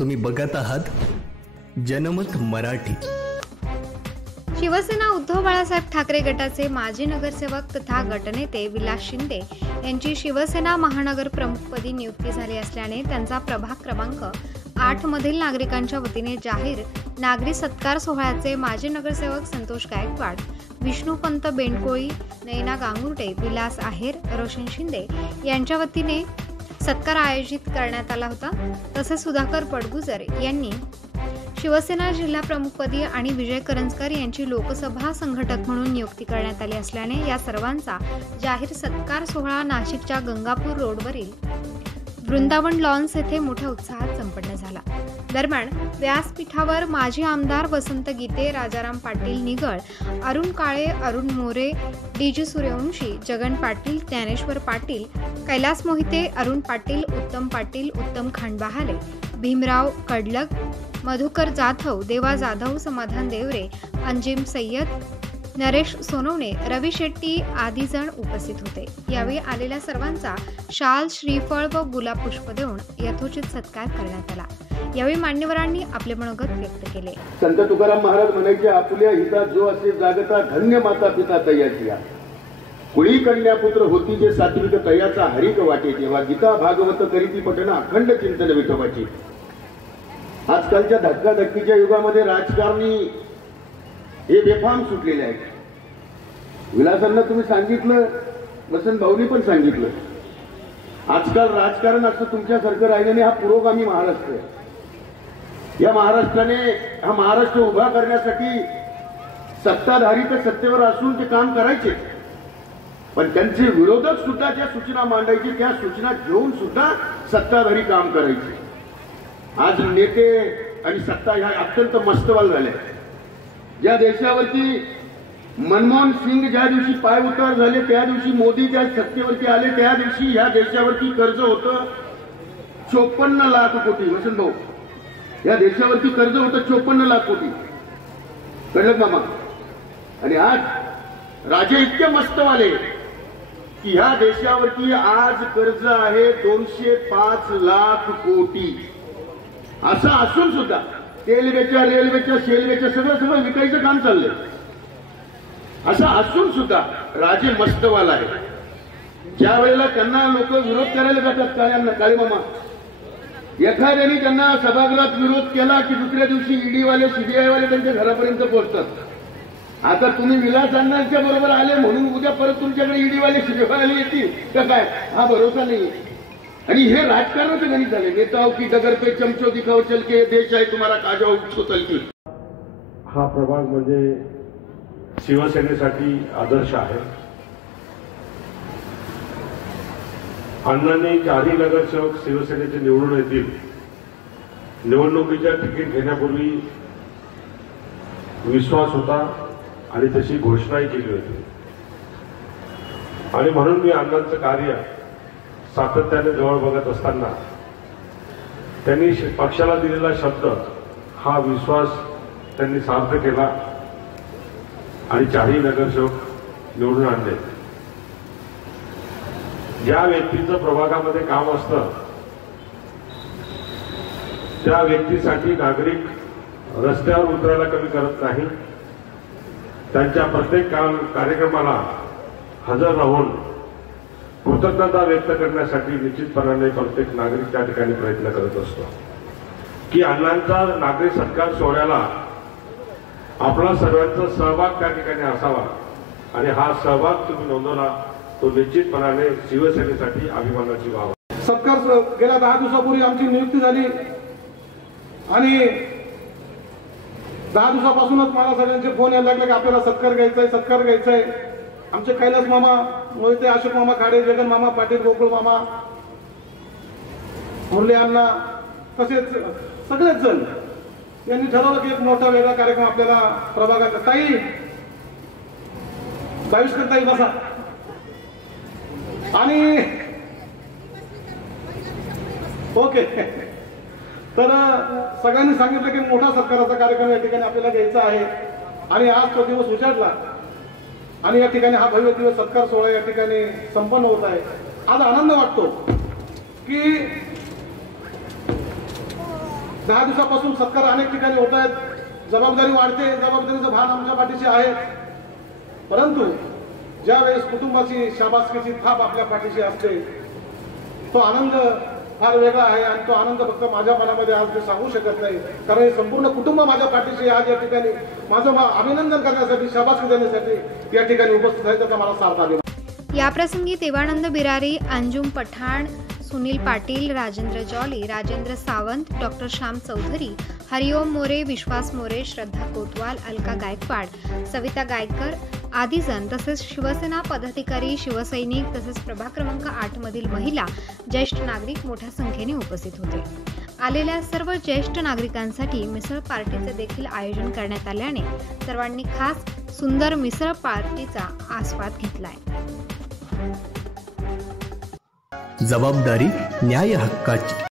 तुम्ही बघत आहात जनमत मराठी। शिवसेना उद्धव बाळासाहेब ठाकरे गटाचे माजी नगरसेवक तथा गटनेते विलास शिंदे यांची शिवसेना महानगर प्रमुखपदी नियुक्ती झाली असल्याने त्यांचा प्रभाग क्रमांक 8 मधील नागरिकांच्या वतीने जाहीर नागरी सत्कार सोहळ्याचे माजी नगरसेवक संतोष गायकवाड, विष्णुपंत बेंडकोळी, नयना गांगुर्डे, विलास आहेर, रोशन शिंदे यांच्या वतीने सत्कार आयोजित करण्यात आला होता। तसेच सुधाकर पडगुजर यांनी शिवसेना जिल्हा प्रमुखपदी आणि विजय करंजकर यांची लोकसभा संघटक म्हणून नियुक्ती करण्यात आली असल्याने या सर्वांचा जाहीर सत्कार सोहळा नाशिकच्या गंगापूर रोडवरील वृंदावन लॉन्स येथे मोठ्या उत्साहात संपन्न झाला। दरम्यान व्यासपीठावर माजी आमदार वसंत गीते, राजाराम पाटील निगळ, अरुण काळे, अरुण मोरे, डीजी सूर्यवंशी, जगन पाटील, ज्ञानेश्वर पाटील, कैलास मोहिते, अरुण पाटील, उत्तम खांडबहाले, भीमराव कडलग, मधुकर जाधव, देवा जाधव, समाधान देवरे, अंजिम सय्यद, नरेश सोनवणे, रवी शेट्टी आदी जण उपस्थित होते। यावेळी आलेल्या सर्वांचा शाल, श्रीफळ व गुलाब पुष्प देऊन यथोचित सत्कार करण्यात आला। यावेळी मान्यवरांनी आपले मनोगत व्यक्त केले। संत तुकाराम महाराज म्हणायचे, आपुल्या हिता जो असे जागता धन्य माता पिता तयाची। कुळी कन्यापुत्र होती जे सात्विक तयाचा हरिक वाटे, तेव्हा गीता भागवत करीती पठना अखंड चिंतन विठोबाची। आजकालच्या धक्काधक्कीच्या युगामध्ये राजकारणी हे बेफाम सुटलेले आहेत। विलासांना तुम्ही सांगितलं, वसंत भाऊनी पण सांगितलं, आजकाल राजकारण असं तुमच्यासारखं राहिल्याने हा पुरोगामी महाराष्ट्र आहे। या महाराष्ट्राने हा महाराष्ट्र उभा करण्यासाठी सत्ताधारी तर सत्तेवर असून ते काम करायचे, पण त्यांचे विरोधक सुद्धा ज्या सूचना मांडायचे त्या सूचना घेऊन सुद्धा सत्ताधारी काम करायचे। आज नेते आणि सत्ता ह्या अत्यंत मस्तवाल झाल्या। ज्या देशावरती मनमोहन सिंग ज्या दिवशी पाय उतार झाले, त्या दिवशी मोदी ज्या सत्तेवरती आले, त्या दिवशी ह्या देशावरती कर्ज होतं 54 लाख कोटी। वसंत भाऊ, या देशावरती कर्ज होतं 54 लाख कोटी, कळलं मामा? आणि आज राजे इतके मस्तवाले की ह्या देशावरती आज कर्ज आहे 205 लाख कोटी। असं असून सुद्धा रेल्वेच्या शेल्वेच्या सगळं विकायचं काम चाललंय। असं असून सुद्धा राजे मस्तवाल आहे। ज्या वेळेला त्यांना लोक विरोध करायला जातात काळे मामा, एखाद्याने त्यांना सभागृहात विरोध केला की दुसऱ्या दिवशी ईडी वाले, सीबीआय वाले त्यांच्या घरापर्यंत पोहोचतात। आता तुम्ही विलासांच्या बरोबर आले म्हणून उद्या परत तुमच्याकडे ईडी वाले, सीबीआय वाले येतील का काय? हा भरोसा नाही। आणि हे राजकारणाचं गणित झाले। नेताओं की डगर पे चमचो दिखाओ चल के, देश आहे तुम्हारा काजाओ उसको तल की। हा प्रभाग म्हणजे शिवसेनेसाठी आदर्श आहे। अण्णांनी 4ही नगरसेवक शिवसेनेचे निवडून येतील, निवडणुकीच्या तिकीट घेण्यापूर्वी विश्वास होता आणि तशी घोषणाही केली होती। आणि म्हणून मी अण्णांचं कार्य सातत्याने जवळ बघत असताना त्यांनी पक्षाला दिलेला शब्द, हा विश्वास त्यांनी सार्थ केला आणि 4ही नगरसेवक निवडून आणले। ज्या व्यक्तीचं प्रभागामध्ये काम असतं त्या व्यक्तीसाठी नागरिक रस्त्यावर उतरायला कमी करत नाही, त्यांच्या प्रत्येक कार्यक्रमाला हजर राहून कृतज्ञता व्यक्त करण्यासाठी निश्चितपणाने प्रत्येक नागरिक त्या ठिकाणी प्रयत्न करत असतो की अण्णांचा नागरी सत्कार सोहळ्याला आपला सर्वांचा सहभाग त्या ठिकाणी असावा। आणि हा सहभाग तुम्ही नोंदवला तो निश्चितपणाने शिवसेनेसाठी अभिमानाची बाब आहे। सत्कार गेल्या 10 दिवसापूर्वी आमची नियुक्ती झाली आणि 10 दिवसापासूनच मला सगळ्यांचे फोन यायला लागले की आपल्याला सत्कार घ्यायचा आहे। आमचे कैलास मामा मोहिते, अशोक मामा खाडे, जगन मामा पाटील, गोकुळ मामा, मुरली अण्णा, तसेच सगळेच जण यांनी ठरवलं की एक मोठा वेगळा कार्यक्रम आपल्याला प्रभागात। ताई ताई बसा। आणि ओके, तर सगळ्यांनी सांगितलं की मोठा सत्काराचा कार्यक्रम या ठिकाणी आपल्याला घ्यायचा आहे। आणि आज तो दिवस उजाडला आणि या ठिकाणी हा भव्य दिवस सत्कार सोहळा या ठिकाणी संपन्न होत आहे। आज आनंद वाटतो की 10 दिवसापासून सत्कार अनेक ठिकाणी होत आहेत, जबाबदारी वाढते, जबाबदारीचं भान आमच्या पाठीशी आहे. परंतु ज्या वेळेस कुटुंबाची शाबासकीची थाप आपल्या पाठीशी असते तो आनंद फार वेगळा आहे. आणि तो आनंद फक्त माझ्या मनामध्ये आज मी सांगू शकत नाही, कारण हे संपूर्ण कुटुंब माझ्या पाठीशी आज या ठिकाणी माझं अभिनंदन करण्यासाठी, शाबासकी देण्यासाठी या ठिकाणी उपस्थित आहे. त्याचा मला सार्थ अभिमान. याप्रसंगी देवानंद बिरारी, अंजुम पठाण, सुनील पाटील, राजेंद्र जॉली, राजेंद्र सावंत, डॉक्टर श्याम चौधरी, हरिओम मोरे, विश्वास मोरे, श्रद्धा कोतवाल, अलका गायकवाड, सविता गायकर आदी जण तसेच शिवसेना पदाधिकारी, शिवसैनिक तसेच प्रभाग क्रमांक 8 मधील महिला, ज्येष्ठ नागरिक मोठ्या संख्येने उपस्थित होते. आलेल्या सर्व ज्येष्ठ नागरिकांसाठी मिसळ पार्टीचे देखील आयोजन करण्यात आल्याने सर्वांनी खास सुंदर मिसळ पार्टीचा आस्वाद घेतलाय. जबाबदारी न्याय हक्काची.